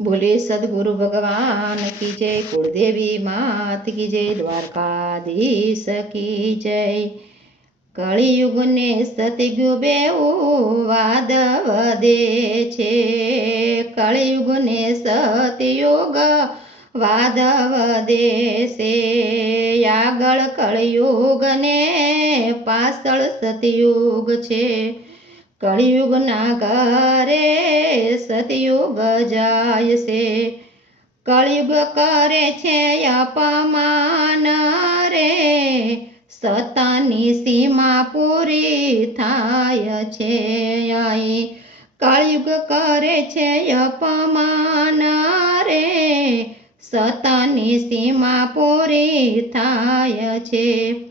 બોલે સદગુરુ ભગવાન કી જય, કુળદેવી માત કી જય, દ્વારકાધીશ કી જય. કળિયુગને સતયુગ બેઉ વાદ વધે છે. કળિયુગને સતયુગ વાદ વધે છે. આગળ કળિયુગને પાછળ સતયુગ છે. કળિયુગના કરે સતયુગ જાય છે કળિયુગ કરે છે અપમાન રે સતાની સીમા પૂરી થાય છે આઈ કળિયુગ કરે છે અપમાન રે સતાની સીમા પૂરી થાય છે.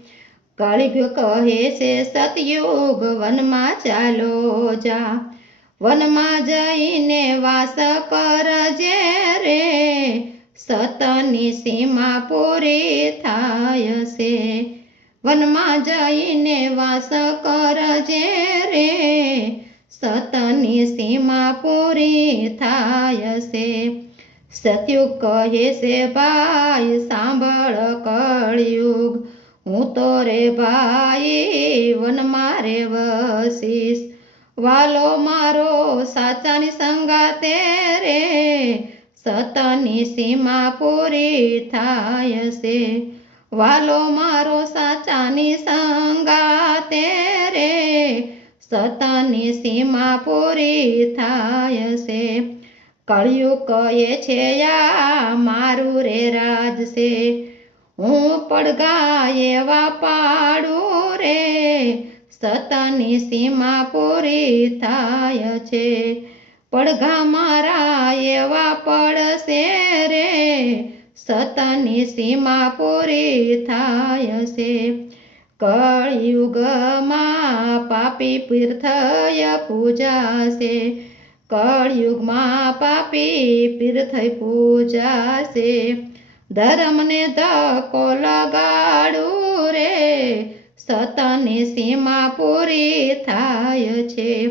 કળિયુગ કહે છે, સતયોગ વનમાં ચાલો જા. વનમાં જઈને વાસ કરજે રે, સતની સીમા પૂરી થાય છે. વનમાં જઈને વાસ કરજે રે, સતની સીમા પૂરી થાય છે. સતયુગ કહે છે, ભાઈ, સાંભળ કળિયુગ. હું તો રે ભાઈ વનમાં રે વસીશ વાલો મારો સાચાની સંગાતે રે, સતની સીમા પૂરી થાય છે. વાલો મારો સાચાની સંગાતે રે, સતની સીમા પૂરી થાય છે. કળિયુગ કહે છે, આ મારું રે રાજ છે. હું પડગા એવા પાડું રે, સતની સીમા પૂરી થાય છે. પડઘા મારા એવા પડશે રે, સતની સીમા પૂરી થાય છે. કળિયુગમાં પાપી પીર્થય પૂજાશે, કળયુગમાં પાપી પીર્થય પૂજાશે. ધર્મને ધક્કો લગાડું રે. સતની સીમા પૂરી થાય છે.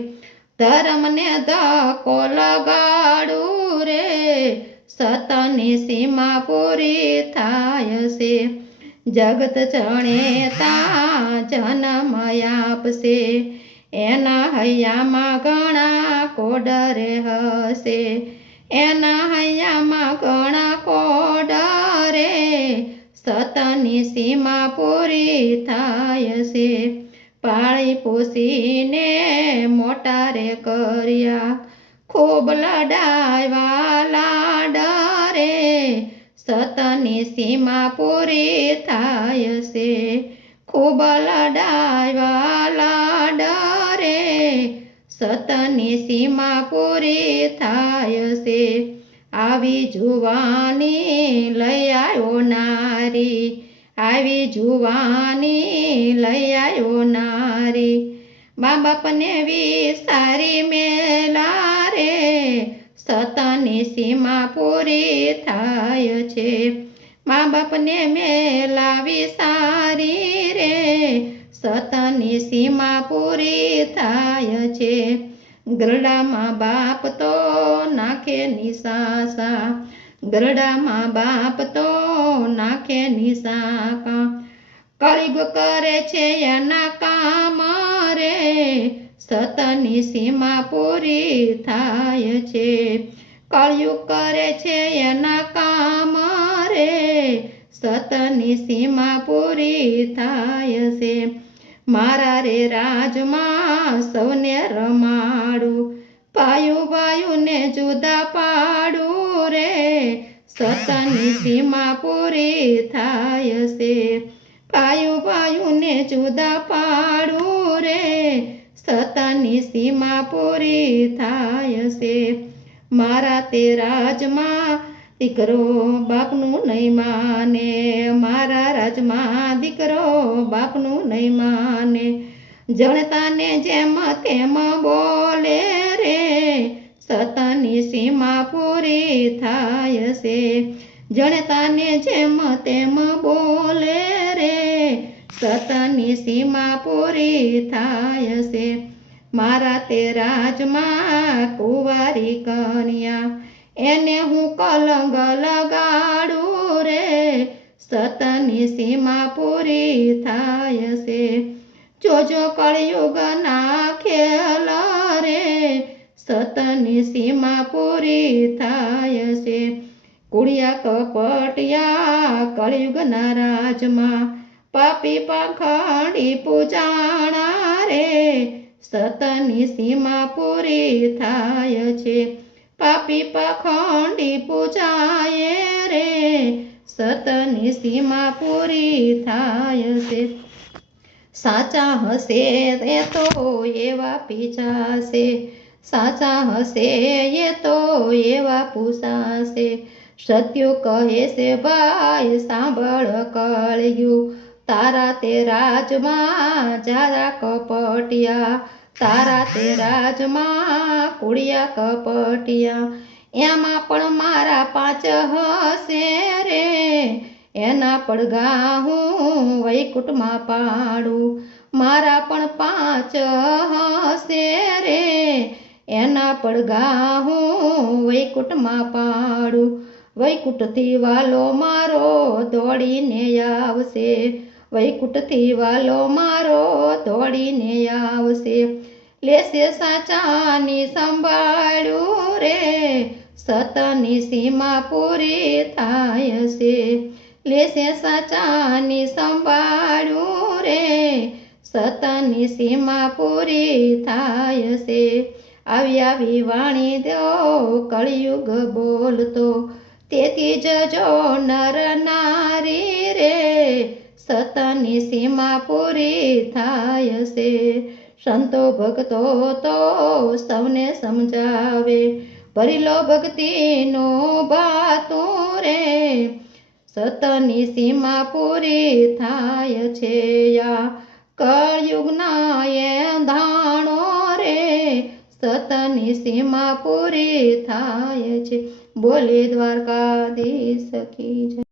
ધર્મને ધક્કો લગાડું રે. સતની સીમા પૂરી થાય છે. જગત ચણે તા જન્મ આપશે. એના હૈયામાં ઘણા કોડરે હશે એના હૈયામાં ઘણા કોડરે સતની સીમા પૂરી થાય છે? પાળી પોસીને મોટારે કર્યા. ખૂબ લડાવ્યા લાડરે. સતની સીમા પૂરી થાય છે. ખૂબ લડાવ્યા લાડરે. સતની સીમા પૂરી થાય છે. આવી જુવાની લઈ આવ્યો નારી, આવી જુવાની લઈ આવ્યો નારી. મા બાપને વિસારી મેલા રે, સતની સીમા પૂરી થાય છે. મા બાપને મેલા વિસારી રે, સતની સીમા પૂરી થાય છે. ગરડામાં બાપ તો નાખે નિશાસા. ગરડામાં બાપ તો નાખે નિશાકા કળિગ કરે છે એના કામ રે. સતની સીમા પૂરી થાય છે. કળિયુગ કરે છે એના કામ રે. સતની સીમા પૂરી થાય છે. મારા રે રાજમાં સૌને રમાડું. પાયું વાયુને જુદા પાડું રે. સતની સીમા પૂરી થાય છે પાયું વાયુને જુદા પાડું રે. સતની સીમા પૂરી થાય છે મારા તે રાજમાં દીકરો બાપનું નહીં માને, મારા રાજમાં દીકરો બાપનું નહીં માને. જણતાને જેમ તેમ બોલે રે, સતની સીમા પૂરી થાય છે. જણતાને જેમ તેમ બોલે રે, સતની સીમા પૂરી થાય છે. મારા તે રાજમાં કુંવારી કન્યા એને હું કલંગ લગાડું રે. સતની સીમા પૂરી થાય છે. જોજો કળયુગ ના ખેલ રે. સતની સીમા પૂરી થાય છે. કુડિયા કપટિયા કળયુગના રાજમાં પાપી પાખંડી પૂજાણા રે. સતની સીમા પૂરી થાય છે. પાપી પાખંડી પૂજાય રે. સતની સીમા પૂરી થાય છે. સાચા હશે એ તો એવા પીછાશે સાચા હશે એ તો એવા પૂસાશે સત્યુ કહે છે, ભાઈ, સાંભળ કળ્યું તારા તે રાજમાં જારા કપટિયા. તારા તે રાજમાં કુડિયા કપટિયા, એમાં પણ મારા પાંચ હશે રે. એના પડઘા હું વૈકુટમાં પાડું, મારા પણ પાંચ હશે રે. એના પડઘા હું વૈકુટમાં પાડું વૈકુટથી વાલો મારો દોડીને આવશે. વૈકુંઠથી વાલો મારો દોડીને આવશે. લેશે સાચાની સંભાળ્યું રે, સતની સીમા પૂરી થાય છે. લેશે સાચાની સંભાળ્યું રે, સતની સીમા પૂરી થાય છે. આવી આવી વાણી દો, કળિયુગ બોલતો. તેથી જજો નર નારી રે સતની સીમા પૂરી થાય છે. સંતો ભક્તો તો સૌને સમજાવે. ભરીલો ભક્તિનો ભાતું રે. સતની સીમા પૂરી થાય છે યા. કળયુગના એ ધાણો રે. સતની સીમા પૂરી થાય છે. બોલે દ્વારકાધીશ કી જય.